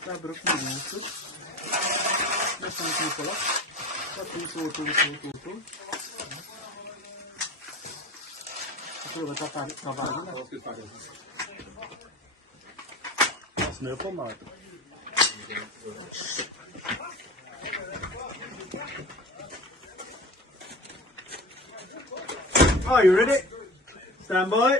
Fabric minuto. Nästan inte kolla. Så. Jag tror att ta varje. Snö på marken. Are you ready? Stand by.